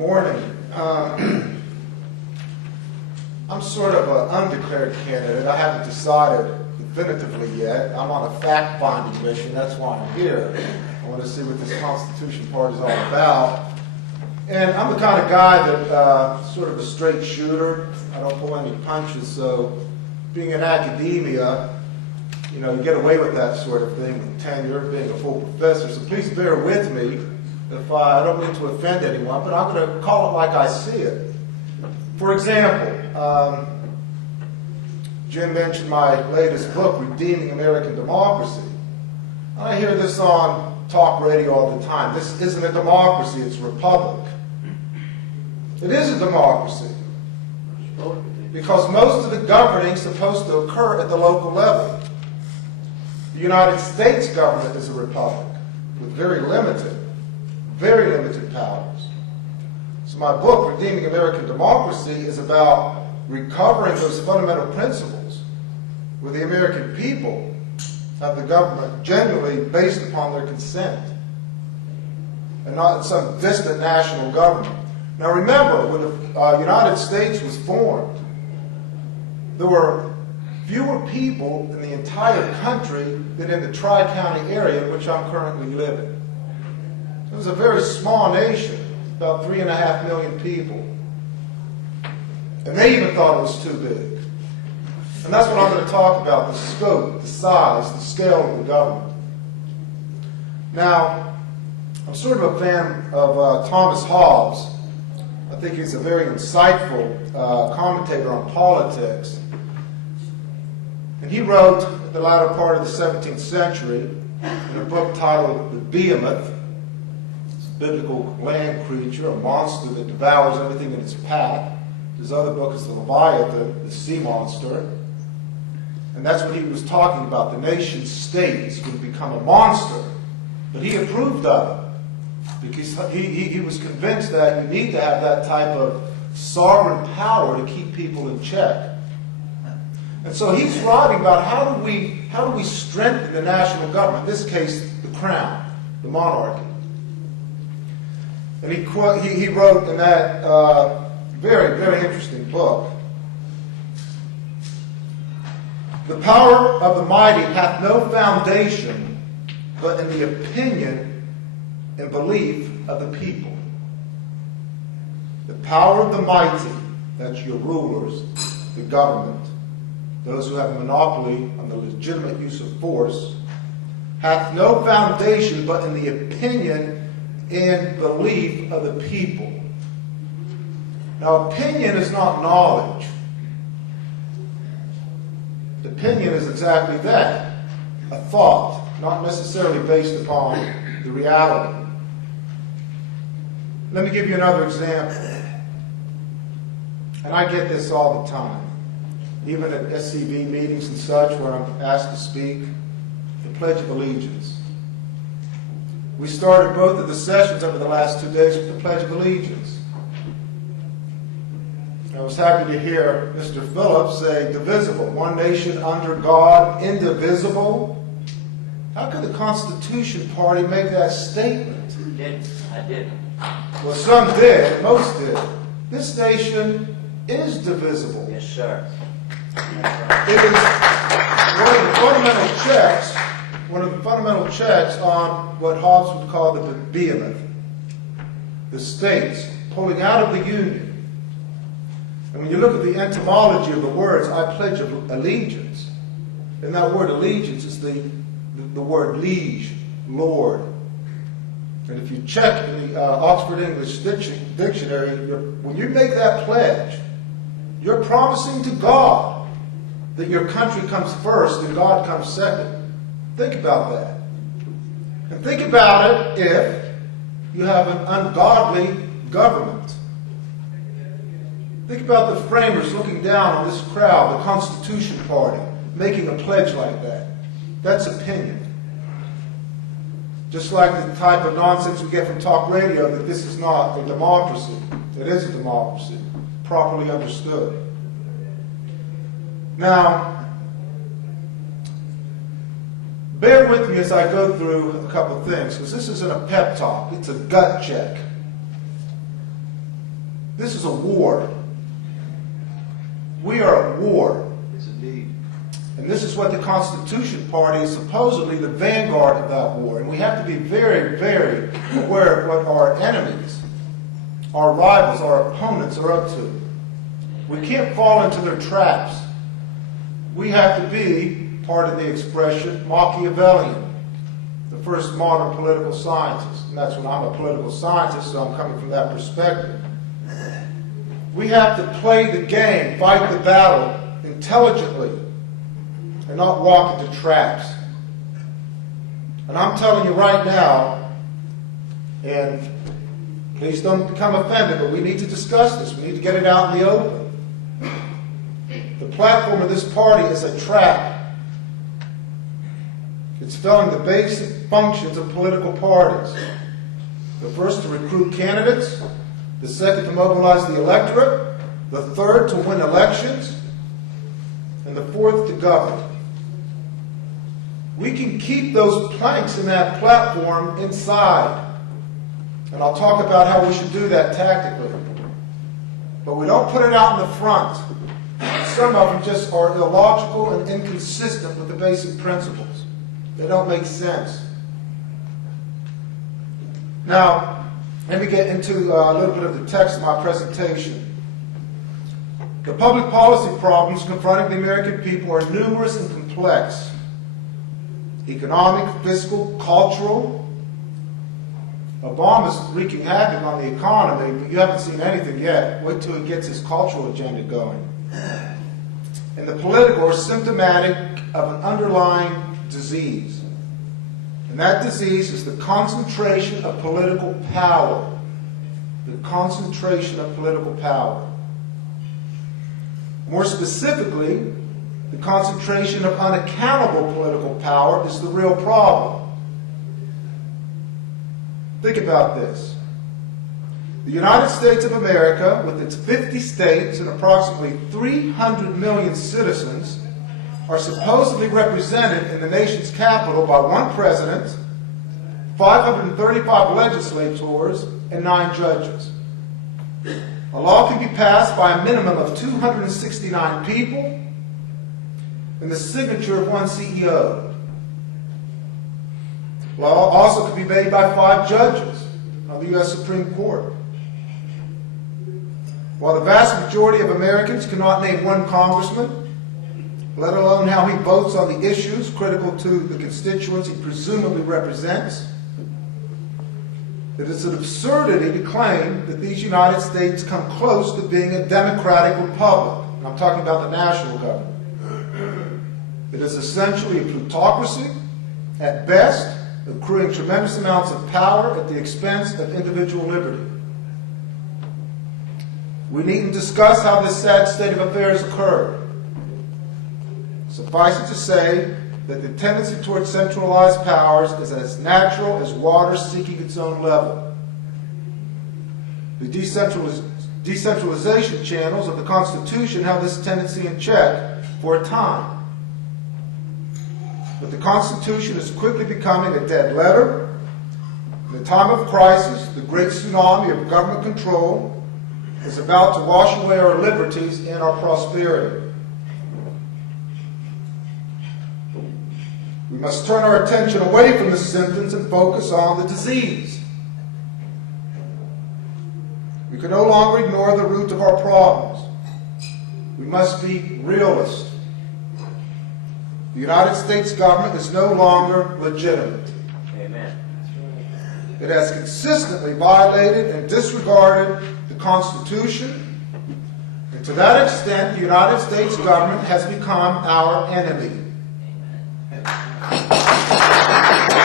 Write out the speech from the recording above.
Morning. I'm sort of an undeclared candidate. I haven't decided definitively yet. I'm on a fact-finding mission. That's why I'm here. I want to see what this Constitution part is all about. And I'm the kind of guy that sort of a straight shooter. I don't pull any punches. So being in academia, you know, you get away with that sort of thing with tenure, being a full professor. So please bear with me if I don't mean to offend anyone, but I'm going to call it like I see it. For example, Jim mentioned my latest book, Redeeming American Democracy. And I hear this on talk radio all the time. This isn't a democracy, it's a republic. It is a democracy because most of the governing is supposed to occur at the local level. The United States government is a republic with very limited powers. So my book, Redeeming American Democracy, is about recovering those fundamental principles where the American people have the government genuinely based upon their consent and not some distant national government. Now remember, when the United States was formed, there were fewer people in the entire country than in the Tri-County area in which I'm currently living. It was a very small nation, about 3.5 million people. And they even thought it was too big. And that's what I'm going to talk about, the scope, the size, the scale of the government. Now, I'm sort of a fan of Thomas Hobbes. I think he's a very insightful commentator on politics. And he wrote at the latter part of the 17th century in a book titled The Behemoth. It's a biblical land creature, a monster that devours everything in its path. His other book is The Leviathan, the sea monster. And that's what he was talking about. The nation states would become a monster. But he approved of it because he was convinced that you need to have that type of sovereign power to keep people in check. And so he's writing about how do we strengthen the national government, in this case, the crown, the monarchy. And he wrote in that very, very interesting book, "The power of the mighty hath no foundation but in the opinion and belief of the people." The power of the mighty, that's your rulers, the government, those who have a monopoly on the legitimate use of force, hath no foundation but in the opinion and belief of the people. Now, opinion is not knowledge. Opinion is exactly that, a thought, not necessarily based upon the reality. Let me give you another example. And I get this all the time. Even at SCV meetings and such where I'm asked to speak, the Pledge of Allegiance. We started both of the sessions over the last 2 days with the Pledge of Allegiance. I was happy to hear Mr. Phillips say divisible, one nation under God, indivisible. How could the Constitution Party make that statement? I did. Well, some did, most did. This nation is divisible. Yes, sir. It is one of the fundamental checks on what Hobbes would call the behemoth, the states pulling out of the Union. And when you look at the etymology of the words, I pledge allegiance, and that word allegiance is the word liege, lord. And if you check in the Oxford English Dictionary, when you make that pledge, you're promising to God that your country comes first and God comes second. Think about that. And think about it if you have an ungodly government. Think about the framers looking down on this crowd, the Constitution Party, making a pledge like that. That's opinion. Just like the type of nonsense we get from talk radio that this is not a democracy. It is a democracy, properly understood. Now, bear with me as I go through a couple of things, because this isn't a pep talk, it's a gut check. This is a war. We are at war. Yes, indeed. And this is what the Constitution Party is supposedly the vanguard of that war. And we have to be very, very aware of what our enemies, our rivals, our opponents are up to. We can't fall into their traps. We have to be, pardon the expression, Machiavellian, the first modern political scientist. And that's when I'm a political scientist, so I'm coming from that perspective. We have to play the game, fight the battle intelligently, and not walk into traps. And I'm telling you right now, and please don't become offended, but we need to discuss this. We need to get it out in the open. The platform of this party is a trap. It's failing the basic functions of political parties. The first, to recruit candidates. The second, to mobilize the electorate. The third, to win elections. And the fourth, to govern. We can keep those planks in that platform inside. And I'll talk about how we should do that tactically. But we don't put it out in the front. Some of them just are illogical and inconsistent with the basic principles. They don't make sense. Now, let me get into a little bit of the text of my presentation. The public policy problems confronting the American people are numerous and complex. Economic, fiscal, cultural. Obama's wreaking havoc on the economy, but you haven't seen anything yet. Wait till he gets his cultural agenda going. And the political are symptomatic of an underlying disease. And that disease is the concentration of political power. The concentration of political power. More specifically, the concentration of unaccountable political power is the real problem. Think about this. The United States of America, with its 50 states and approximately 300 million citizens, are supposedly represented in the nation's capital by one president, 535 legislators, and 9 judges. A law can be passed by a minimum of 269 people and the signature of one CEO. Law also can be made by 5 judges on the U.S. Supreme Court. While the vast majority of Americans cannot name one congressman, let alone how he votes on the issues critical to the constituents he presumably represents, it is an absurdity to claim that these United States come close to being a democratic republic. And I'm talking about the national government. It is essentially a plutocracy, at best, accruing tremendous amounts of power at the expense of individual liberty. We needn't discuss how this sad state of affairs occurred. Suffice it to say that the tendency towards centralized powers is as natural as water seeking its own level. The decentralization channels of the Constitution held this tendency in check for a time. But the Constitution is quickly becoming a dead letter. In the time of crisis, the great tsunami of government control is about to wash away our liberties and our prosperity. We must turn our attention away from the symptoms and focus on the disease. We can no longer ignore the root of our problems. We must be realists. The United States government is no longer legitimate. Amen. It has consistently violated and disregarded the Constitution, and to that extent, the United States government has become our enemy.